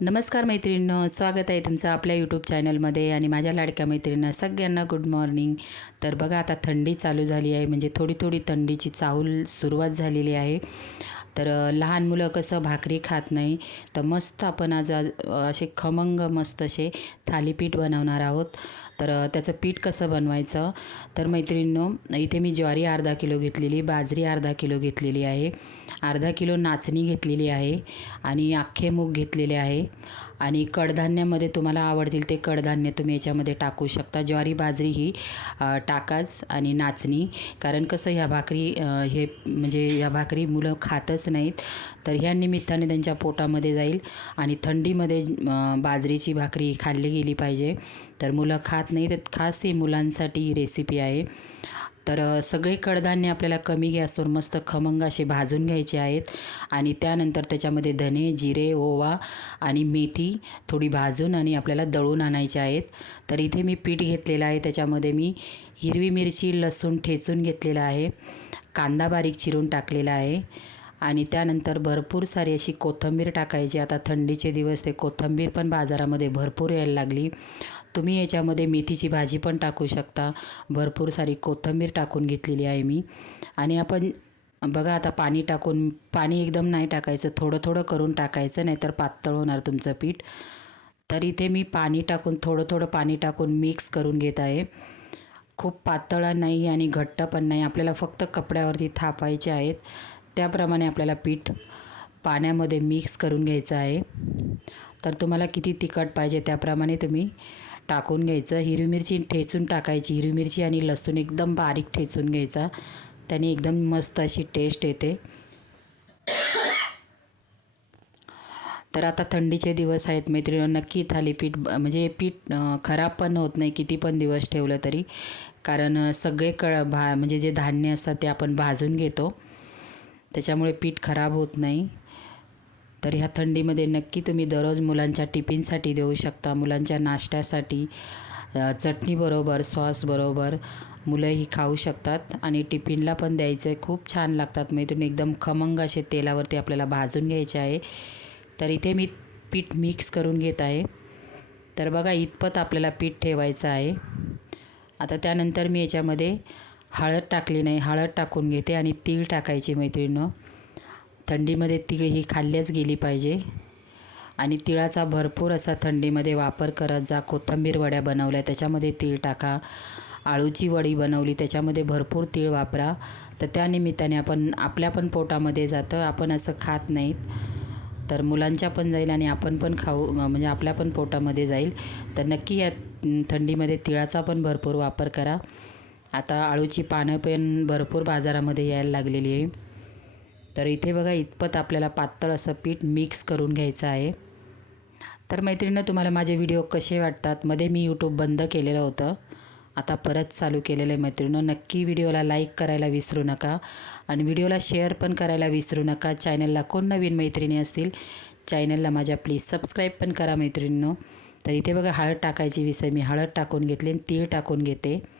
नमस्कार मैत्रिणींनो स्वागत आहे तुमचं आपल्या यूट्यूब चॅनलमध्ये आणि माझ्या लाडक्या मैत्रिणींना सगळ्यांना गुड मॉर्निंग तर बघा आता थंडी चालू झाली आहे म्हणजे थोडी थोडी थंडीची चाहूल सुरुवात झालेली आहे. तर लहान मुलं कसं भाकरी खात नाही तर मस्त आपण आज असे खमंग मस्त असे थालीपीठ बनवणार आहोत. तर त्याचं पीठ कसं बनवायचं? तर मैत्रिणींनो इथे मी ज्वारी अर्धा किलो घेतलेली बाजरी अर्धा किलो घेतलेली आहे. अर्धा किलो नाचणी घेतलेली आहे आणि अख्खे मूग घेतलेले आहे. आणि कडधान्यामध्ये तुम्हाला आवडतील ते कडधान्य तुम्ही याच्यामध्ये टाकू शकता. ज्वारी बाजरी ही टाकाच आणि नाचणी. कारण कसं ह्या भाकरी हे म्हणजे ह्या भाकरी मुलं खातच नाहीत. तर ह्या निमित्ताने त्यांच्या पोटामध्ये जाईल आणि थंडीमध्ये बाजरीची भाकरी खाल्ली गेली पाहिजे. तर मुलं खात नाही तर खास ही मुलांसाठी ही रेसिपी आहे. तर सगळे कडधान्य आपल्याला कमी गॅसवर मस्त खमंग असे भाजून घ्यायचे आहेत. आणि त्यानंतर त्याच्यामध्ये धने जिरे ओवा आणि मेथी थोडी भाजून आणि आपल्याला दळून आणायचे आहेत. तर इथे मी पीठ घेतलेलं आहे त्याच्यामध्ये मी हिरवी मिरची लसूण ठेचून घेतलेलं आहे. कांदा बारीक चिरून टाकलेला आहे. आणि त्यानंतर भरपूर सारी अशी कोथिंबीर टाकायची. आता थंडीचे दिवस ते कोथिंबीर पण बाजारामध्ये भरपूर यायला लागली. तुम्ही याच्यामध्ये मेथीची भाजी पण टाकू शकता. भरपूर सारी कोथिंबीर टाकून घेतलेली आहे मी. आणि आपण बघा आता पाणी टाकून पाणी एकदम नाही टाकायचं. थोडं थोडं करून टाकायचं नाहीतर पातळ होणार तुमचं पीठ. तर इथे मी पाणी टाकून थोडं थोडं पाणी टाकून मिक्स करून घेत आहे. खूप पातळ नाही आणि घट्ट पण नाही. आपल्याला फक्त कपड्यावरती थापायचे आहेत. त्याप्रमाणे आपल्याला पीठ पाण्यामध्ये मिक्स करून घ्यायचं आहे. तर तुम्हाला किती तिखट पाहिजे त्याप्रमाणे तुम्ही टाकून घ्यायचं. हिरवी मिरची ठेचून टाकायची. हिरवी मिरची आणि लसूण एकदम बारीक ठेचून घ्यायचा. त्याने एकदम मस्त अशी टेस्ट येते. तर आता थंडीचे दिवस आहेत मैत्रिणी नक्की थालीपीठ म्हणजे पीठ खराब पण होत नाही. किती पण दिवस ठेवलं तरी. कारण सगळे कळ भा म्हणजे जे धान्य असतात ते आपण भाजून घेतो. त्याच्यामुळे पीठ खराब होत नाही. तर ह्या थंडीमध्ये नक्की तुम्ही दररोज मुलांच्या टिफिनसाठी देऊ शकता. मुलांच्या नाश्त्यासाठी चटणीबरोबर सॉसबरोबर मुलंही खाऊ शकतात आणि टिफिनला पण द्यायचं. खूप छान लागतात. मैत्रीण एकदम खमंग असे तेलावरती आपल्याला भाजून घ्यायचे आहे. तर इथे मी पीठ मिक्स करून घेत आहे. तर बघा इतपत आपल्याला पीठ ठेवायचं आहे. आता त्यानंतर मी याच्यामध्ये हळद टाकली नाही हळद टाकून घेते आणि तीळ टाकायची मैत्रिणीनं. थंडीमध्ये तीळ ही खाल्ल्याच गेली पाहिजे. आणि तिळाचा भरपूर असा थंडीमध्ये वापर करत जा कोथंबीर वड्या बनवल्या त्याच्यामध्ये तीळ टाका. आळूची वडी बनवली त्याच्यामध्ये भरपूर तीळ वापरा. तर त्या निमित्ताने आपण आपल्या पण पोटामध्ये जातं आपण असं खात नाहीत. तर मुलांच्या पण जाईल आणि आपण पण खाऊ म्हणजे आपल्या पण पोटामध्ये जाईल. तर नक्की या थंडीमध्ये तिळाचा पण भरपूर वापर करा. आता आळूची पानं पण भरपूर बाजारामध्ये यायला लागलेली आहे. तर इथे बघा इतपत आपल्याला पातळ असं पीठ मिक्स करून घ्यायचं आहे. तर मैत्रिणीनं तुम्हाला माझे व्हिडिओ कसे वाटतात? मध्ये मी यूट्यूब बंद केलेलं होतं. आता परत चालू केलेलं आहे मैत्रिणीनं. नक्की व्हिडिओला लाईक करायला विसरू नका. आणि व्हिडिओला शेअर पण करायला विसरू नका. चॅनलला कोण नवीन मैत्रिणी असतील चॅनलला माझ्या प्लीज सबस्क्राईब पण करा मैत्रिणीनं. तर इथे बघा हळद टाकायची विसर मी हळद टाकून घेतली आणि तीळ टाकून घेते.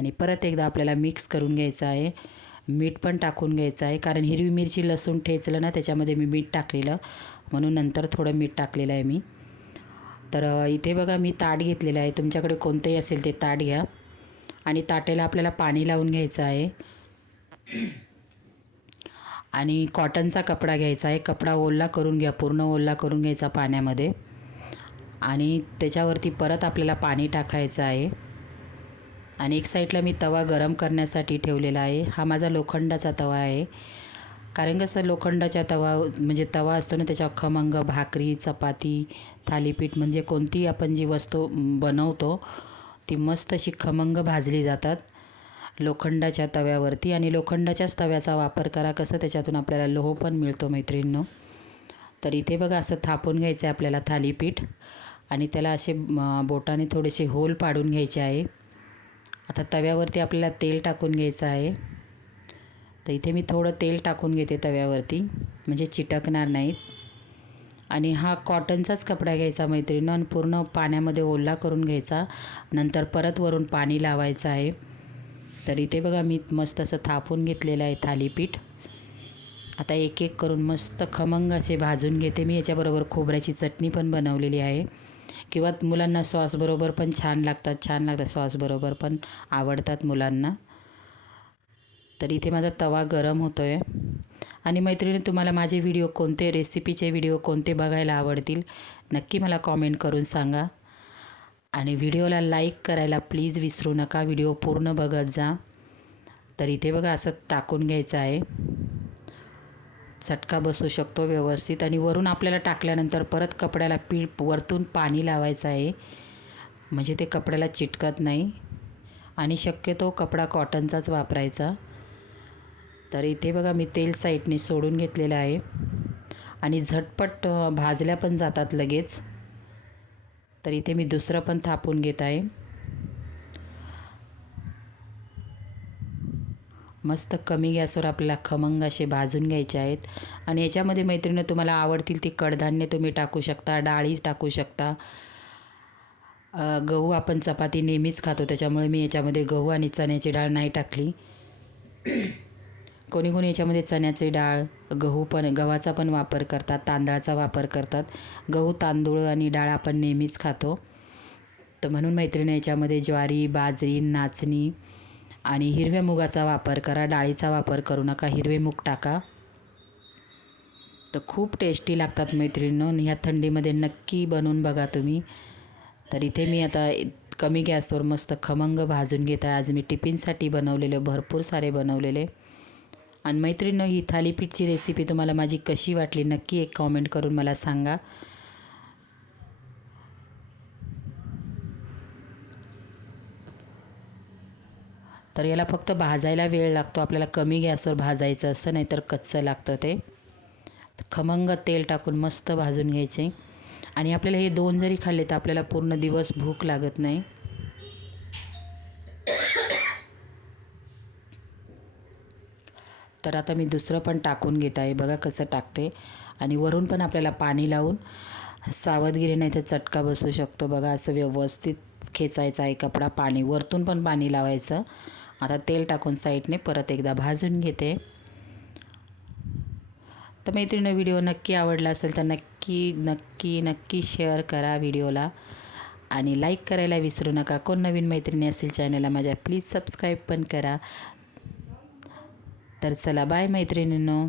आणि परत एकदा आपल्याला मिक्स करून घ्यायचं आहे. मीठ पण टाकून घ्यायचं आहे. कारण हिरवी मिरची लसूण ठेचलं ना त्याच्यामध्ये मी मीठ टाकलेलं. म्हणून नंतर थोडं मीठ टाकलेलं आहे मी. तर इथे बघा मी ताट घेतलेलं आहे. तुमच्याकडे कोणतंही असेल ते ताट घ्या. आणि ताटेला आपल्याला पाणी लावून घ्यायचं आहे. आणि कॉटनचा कपडा घ्यायचा आहे. कपडा ओला करून घ्या. पूर्ण ओला करून घ्यायचा पाण्यामध्ये. आणि त्याच्यावरती परत आपल्याला पाणी टाकायचं आहे. आणि एक साईडला मी तवा गरम करण्यासाठी ठेवलेला आहे. हा माझा लोखंडाचा तवा आहे. कारण कसं लोखंडाच्या तवा म्हणजे तवा असतो ना त्याच्या खमंग भाकरी चपाती थालीपीठ म्हणजे कोणतीही आपण जी वस्तू बनवतो ती मस्त अशी खमंग भाजली जातात. लोखंडाच्या तव्यावरती आणि लोखंडाच्याच तव्याचा वापर करा कसं त्याच्यातून आपल्याला लोह पण मिळतो मैत्रिणींनो. तर इथे बघा असं थापून घ्यायचं आहे आपल्याला थालीपीठ. आणि त्याला असे बोटाने थोडेसे होल पाडून घ्यायचे आहे. आता तव्यावरती आपल्याला तेल टाकून घ्यायचं आहे. तर इथे मी थोडं तेल टाकून घेते तव्यावरती म्हणजे चिटकणार नाहीत. आणि हा कॉटनचाच कपडा घ्यायचा मैत्रिणीनं आणि पूर्ण पाण्यामध्ये ओला करून घ्यायचा. नंतर परत वरून पाणी लावायचं आहे. तर इथे बघा मी मस्त असं थापून घेतलेलं आहे थालीपीठ. आता एक एक करून मस्त खमंग असे भाजून घेते. मी याच्याबरोबर खोबऱ्याची चटणी पण बनवलेली आहे. किंवा मुलांना सॉसबरोबर पण छान लागतात छान लागतात सॉसबरोबर पण आवडतात मुलांना. तर इथे माझा तवा गरम होतो आहे आणि मैत्रिणी तुम्हाला माझे व्हिडिओ कोणते रेसिपीचे व्हिडिओ कोणते बघायला आवडतील नक्की मला कॉमेंट करून सांगा. आणि व्हिडिओला लाईक करायला प्लीज विसरू नका व्हिडिओ पूर्ण बघत जा. तर इथे बघा असं टाकून घ्यायचं आहे. चटका बसू शकतो व्यवस्थित आणि वरून आपल्याला टाकल्यानंतर परत कपड्याला पीठ वरतून पाणी लावायचं आहे. म्हणजे ते कपड्याला चिटकत नाही. आणि शक्यतो कपडा कॉटनचाच वापरायचा. तर इथे बघा मी तेल साईडने सोडून घेतलेलं आहे. आणि झटपट भाजल्या पण जातात लगेच. तर इथे मी दुसरं पण थापून घेत आहे. मस्त कमी गॅसवर आपल्याला खमंग असे भाजून घ्यायचे आहेत. आणि याच्यामध्ये मैत्रिणी तुम्हाला आवडतील ती कडधान्य तुम्ही टाकू शकता डाळी टाकू शकता. गहू आपण चपाती नेहमीच खातो त्याच्यामुळे मी याच्यामध्ये गहू आणि चण्याची डाळ नाही टाकली. कोणी कोणी याच्यामध्ये चण्याची डाळ गहू पण गव्हाचा पण वापर करतात तांदळाचा वापर करतात. गहू तांदूळ आणि डाळ आपण नेहमीच खातो. तर म्हणून मैत्रिणी याच्यामध्ये ज्वारी बाजरी नाचणी आणि हिरव्या मुगाचा वापर करा डाळीचा वापर करू नका हिरवे मूग टाका. तर खूप टेस्टी लागतात मैत्रिणींनो ह्या थंडीमध्ये नक्की बनवून बघा तुम्ही. तर इथे मी आता कमी गॅसवर मस्त खमंग भाजून घेत आहे. आज मी टिफिनसाठी बनवलेले भरपूर सारे बनवलेले. आणि मैत्रिणींनो ही थालीपीठची रेसिपी तुम्हाला माझी कशी वाटली नक्की एक कॉमेंट करून मला सांगा. तर याला फक्त भाजायला वेळ लागतो. आपल्याला कमी गॅसवर भाजायचं असतं नाहीतर कच्चं लागतं ते. खमंग तेल टाकून मस्त भाजून घ्यायचे. आणि आपल्याला हे दोन जरी खाल्ले तर आपल्याला पूर्ण दिवस भूक लागत नाही. तर आता मी दुसरं पण टाकून घेत आहे. बघा कसं टाकते. आणि वरून पण आपल्याला पाणी लावून सावधगिरी नाही तर चटका बसू शकतो. बघा असं व्यवस्थित खेचायचं आहे कपडा पाणी. वरतून पण पाणी लावायचं. आता तेल टाकून साईडने परत एकदा भाजून घेते. तर मैत्रिणी व्हिडिओ नक्की आवडला असेल तर नक्की नक्की नक्की शेअर करा व्हिडिओला. आणि लाईक करायला विसरू नका. कोण नवीन मैत्रिणी असतील चॅनलला माझ्या प्लीज सबस्क्राईब पण करा. तर चला बाय मैत्रिणींनो.